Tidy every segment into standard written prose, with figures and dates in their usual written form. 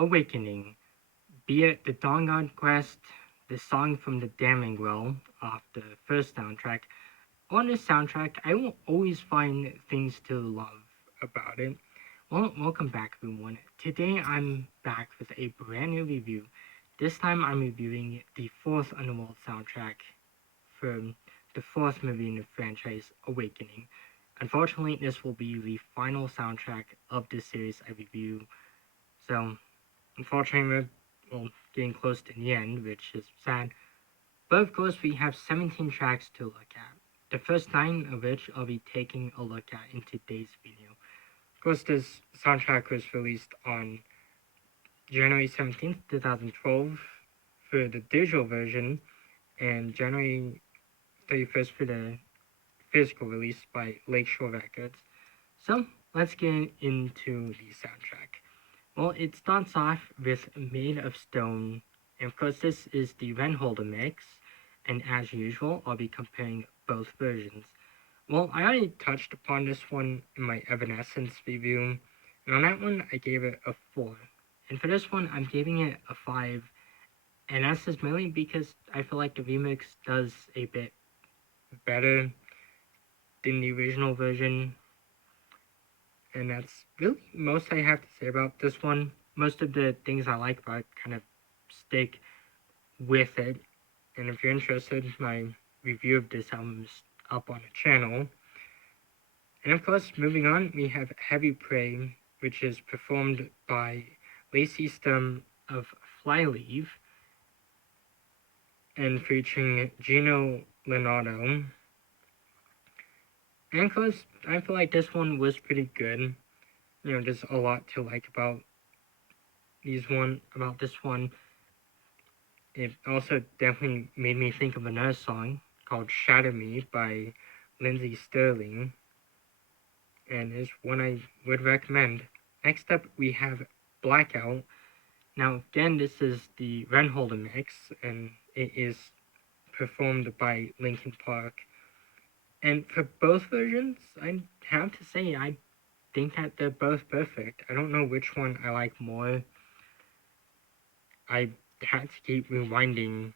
Awakening, be it the Dawn God Quest, the song from the Damning Well off the first soundtrack. On this soundtrack, I will always find things to love about it. Well, welcome back, everyone. Today I'm back with a brand new review. This time I'm reviewing the fourth Underworld soundtrack from the fourth movie in the franchise, Awakening. Unfortunately, this will be the final soundtrack of this series I review. So, unfortunately, we're getting close to the end, which is sad. But of course, we have 17 tracks to look at. The first 9 of which I'll be taking a look at in today's video. Of course, this soundtrack was released on January 17th, 2012 for the digital version, and January 31st for the physical release by Lakeshore Records. So, let's get into the soundtrack. Well, it starts off with Made of Stone, and of course this is the Renholder mix, and as usual, I'll be comparing both versions. Well, I already touched upon this one in my Evanescence review, and on that one I gave it a 4. And for this one, I'm giving it a 5, and that's just mainly because I feel like the remix does a bit better than the original version, and that's really most I have to say about this one. Most of the things I like about it kind of stick with it, and if you're interested, my review of this album is up on the channel. And of course, moving on, we have Heavy Prey, which is performed by Lacey Stem of Flyleaf and featuring Gino Leonardo. And of course, I feel like this one was pretty good. You know, there's a lot to like about this one. It also definitely made me think of another song called Shatter Me by Lindsey Sterling, and is one I would recommend. Next up, we have Blackout. Now, again, this is the Renholder mix, and it is performed by Linkin Park. And for both versions, I have to say, I think that they're both perfect. I don't know which one I like more. I had to keep rewinding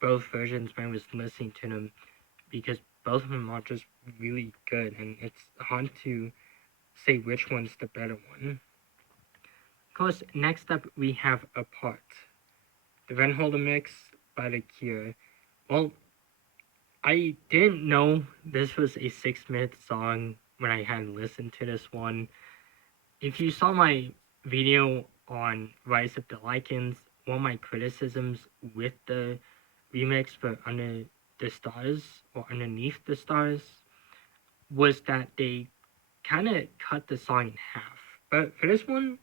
both versions when I was listening to them because both of them are just really good, and it's hard to say which one's the better one. Of course, next up we have Apart, the Renholder mix by The Cure. Well, I didn't know this was a 6-minute song when I had listened to this one. If you saw my video on Rise of the Lichens, one of my criticisms with the remix for Under the Stars or Underneath the Stars was that they kind of cut the song in half. But for this one,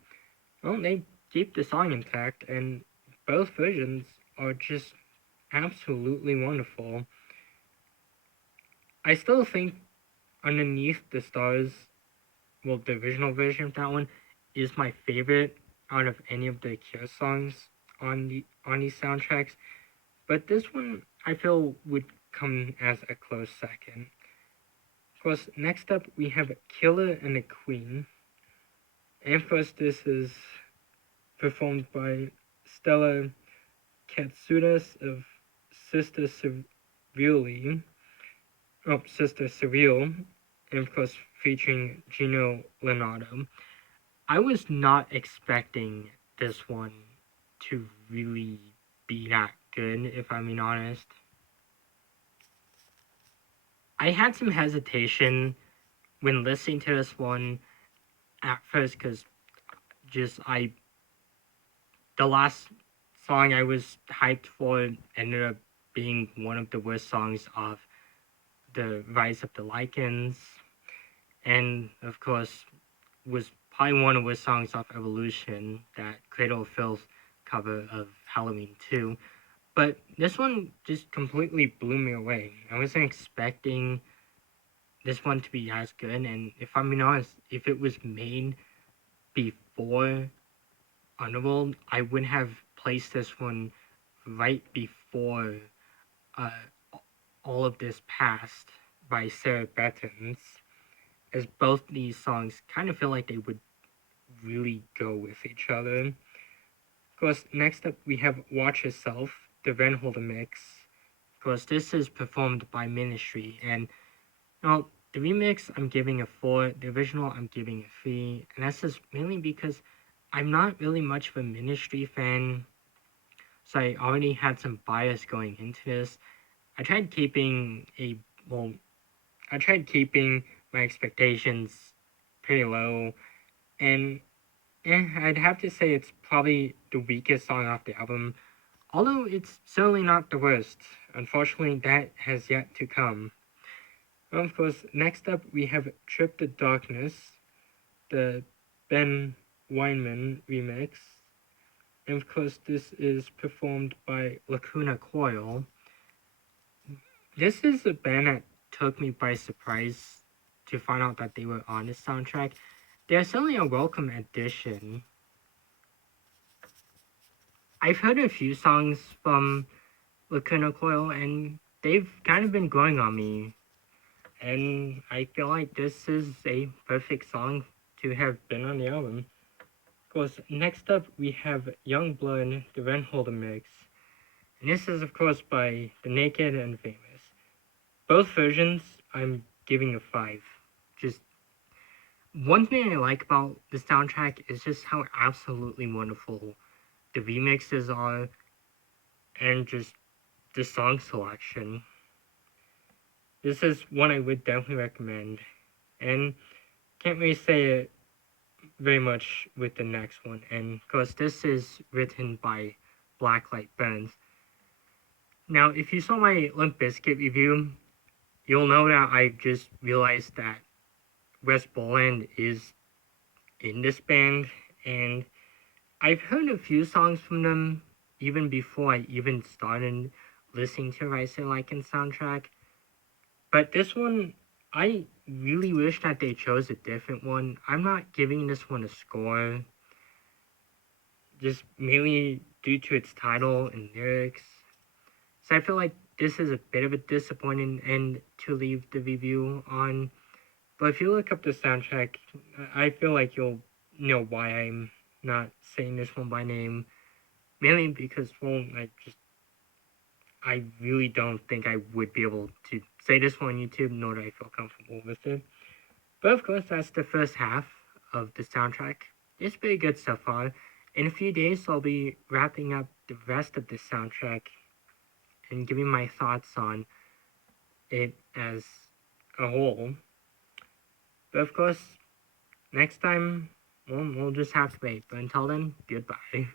well, they keep the song intact, and both versions are just absolutely wonderful. I still think Underneath the Stars, well, the original version of that one, is my favorite out of any of the Cure songs on these soundtracks. But this one, I feel, would come as a close second. Of course, next up we have Killer and the Queen. And first, this is performed by Stella Katsoudas of Sister Severely, Sister Seville, and of course featuring Gino Leonardo. I was not expecting this one to really be that good, if I'm being honest. I had some hesitation when listening to this one at first because the last song I was hyped for ended up being one of the worst songs of the Rise of the Lichens, and of course was probably one of the worst songs off Evolution, that Cradle of Filth cover of Halloween 2. But this one just completely blew me away. I wasn't expecting this one to be as good, and if I'm being honest, if it was made before Underworld, I would have placed this one right before uh, All of This Past by Sarah Bettens, as both these songs kind of feel like they would really go with each other. course, next up we have Watch Yourself, the Van Holder mix. Of course, this is performed by Ministry, and well, the remix I'm giving a 4, the original I'm giving a 3, and that's just mainly because I'm not really much of a Ministry fan, so I already had some bias going into this. I tried keeping a well, I tried keeping my expectations pretty low, and I'd have to say it's probably the weakest song off the album, although it's certainly not the worst. Unfortunately, that has yet to come. Well, of course, next up we have Trip to Darkness, the Ben Weinman remix. And of course, this is performed by Lacuna Coil. This is a band that took me by surprise to find out that they were on the soundtrack. They're certainly a welcome addition. I've heard a few songs from Lacuna Coil, and they've kind of been growing on me. And I feel like this is a perfect song to have been on the album. Of course, next up we have Youngblood, the Van Holder mix. And this is, of course, by The Naked and Famous. Both versions I'm giving a 5. Just one thing I like about the soundtrack is just how absolutely wonderful the remixes are, and just the song selection. This is one I would definitely recommend, and can't really say it very much with the next one. And of course, this is written by Blacklight Burns. Now, if you saw my Limp Bizkit review, you'll know that I just realized that Wes Borland is in this band, and I've heard a few songs from them even before I even started listening to Rise of Lycan soundtrack. But this one, I really wish that they chose a different one. I'm not giving this one a score, just mainly due to its title and lyrics. So I feel like this is a bit of a disappointing end to leave the review on. But if you look up the soundtrack, I feel like you'll know why I'm not saying this one by name. Mainly because, well, I really don't think I would be able to say this one on YouTube, nor do I feel comfortable with it. But of course, that's the first half of the soundtrack. It's pretty good so far. In a few days, I'll be wrapping up the rest of the soundtrack and giving my thoughts on it as a whole. But of course, next time, we'll just have to wait. But until then, goodbye.